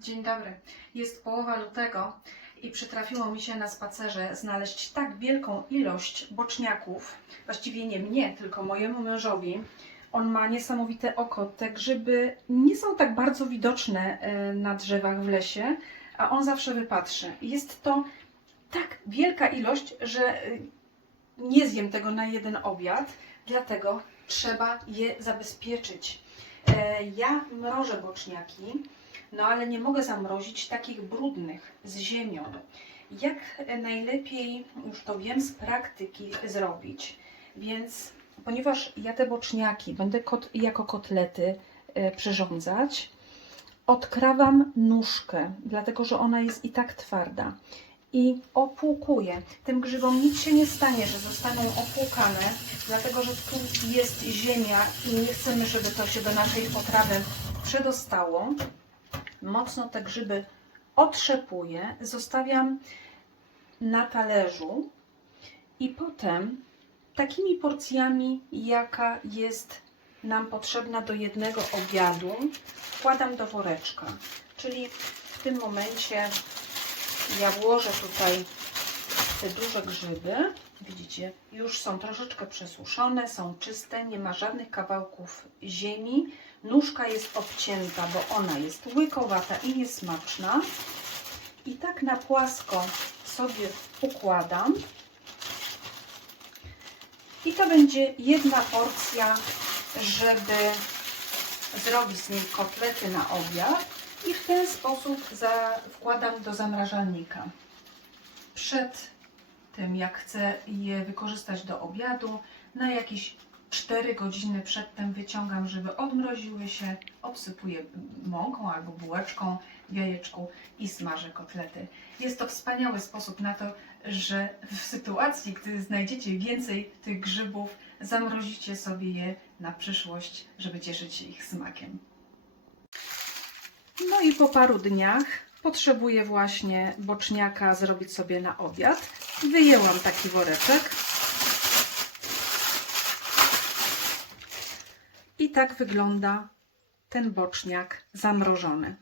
Dzień dobry. Jest połowa lutego i przytrafiło mi się na spacerze znaleźć tak wielką ilość boczniaków, właściwie nie mnie, tylko mojemu mężowi. On ma niesamowite oko. Te grzyby nie są tak bardzo widoczne e, na drzewach w lesie, a on zawsze wypatrzy. Jest to tak wielka ilość, że e, nie zjem tego na jeden obiad, dlatego trzeba je zabezpieczyć. E, Ja mrożę boczniaki, no ale nie mogę zamrozić takich brudnych z ziemią. Jak najlepiej, już to wiem z praktyki, zrobić? Więc ponieważ ja te boczniaki będę kot, jako kotlety e, przyrządzać, odkrawam nóżkę, dlatego że ona jest i tak twarda. I opłukuję. Tym grzybom nic się nie stanie, że zostaną opłukane, dlatego że tu jest ziemia i nie chcemy, żeby to się do naszej potrawy przedostało mocno te grzyby otrzepuję, zostawiam na talerzu i potem takimi porcjami, jaka jest nam potrzebna do jednego obiadu, wkładam do woreczka. Czyli w tym momencie ja włożę tutaj te duże grzyby. Widzicie, już są troszeczkę przesuszone, są czyste, nie ma żadnych kawałków ziemi. Nóżka jest obcięta, bo ona jest łykowata i niesmaczna. I tak na płasko sobie układam. I to będzie jedna porcja, żeby zrobić z niej kotlety na obiad. I w ten sposób za, wkładam do zamrażalnika. Przed tym, jak chcę je wykorzystać do obiadu, na jakieś 4 godziny przedtem wyciągam, żeby odmroziły się, obsypuję mąką albo bułeczką, jajeczką i smażę kotlety. Jest to wspaniały sposób na to, że w sytuacji, gdy znajdziecie więcej tych grzybów, zamrozicie sobie je na przyszłość, żeby cieszyć się ich smakiem. No i po paru dniach potrzebuję właśnie boczniaka zrobić sobie na obiad. Wyjęłam taki woreczek. I tak wygląda ten boczniak zamrożony.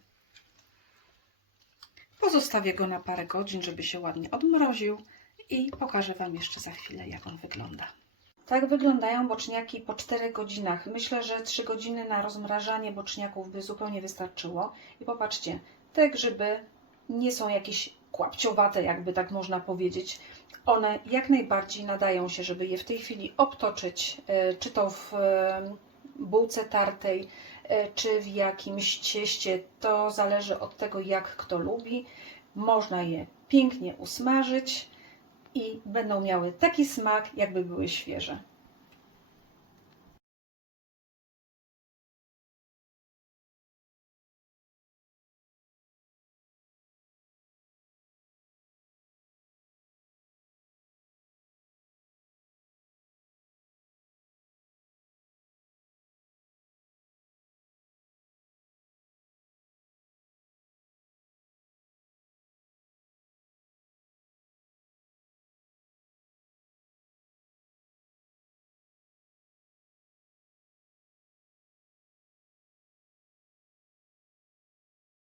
Pozostawię go na parę godzin, żeby się ładnie odmroził i pokażę Wam jeszcze za chwilę, jak on wygląda. Tak wyglądają boczniaki po 4 godzinach. Myślę, że 3 godziny na rozmrażanie boczniaków by zupełnie wystarczyło. I popatrzcie, te grzyby nie są jakieś kłapciowate, jakby tak można powiedzieć. One jak najbardziej nadają się, żeby je w tej chwili obtoczyć, e, czy to w e, bułce tartej, e, czy w jakimś cieście. To zależy od tego, jak kto lubi. Można je pięknie usmażyć i będą miały taki smak, jakby były świeże.